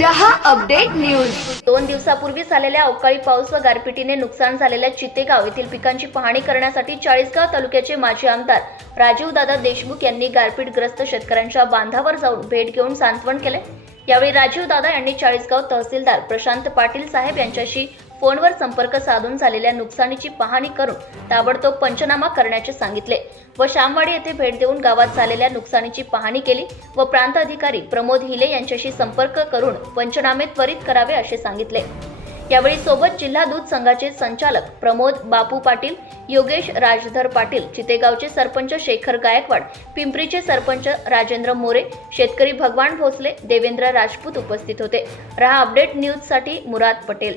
रहा update news. दोन दिवसापूर्वी झालेल्या अवकाळी पाऊस व गारपिटीने नुकसान झालेल्या चितेगाव येथील पिकांची पाहणी करण्यासाठी चाळीसगाव तालुक्याचे माजी आमदार राजीवदादा देशमुख यांनी गारपीटग्रस्त शेतकऱ्यांच्या बांधावर जाऊन भेट घेऊन सांत्वन केले. यावेळी राजीव दादा यांनी चाळीसगाव तहसीलदार प्रशांत पाटील साहेब यांच्याशी फोनवर संपर्क साधून झालेल्या नुकसानीची पाहणी करून ताबडतोब पंचनामा करण्याचे सांगितले. व शामवाडी येथे भेट देऊन गावात झालेल्या नुकसानीची पाहणी केली व प्रांत अधिकारी प्रमोद हिले यांच्याशी संपर्क करून पंचनामे त्वरित करावे असे सांगितले. यावेळी सोबत जिल्हा दूध संघाचे संचालक प्रमोद बापू पाटील योगेश राजधर पाटील चितेगावचे सरपंच शेखर गायकवाड पिंपरीचे सरपंच राजेंद्र मोरे शेतकरी भगवान भोसले देवेंद्र राजपूत उपस्थित होते. रहा अपडेट न्यूजसाठी मुराद पटेल.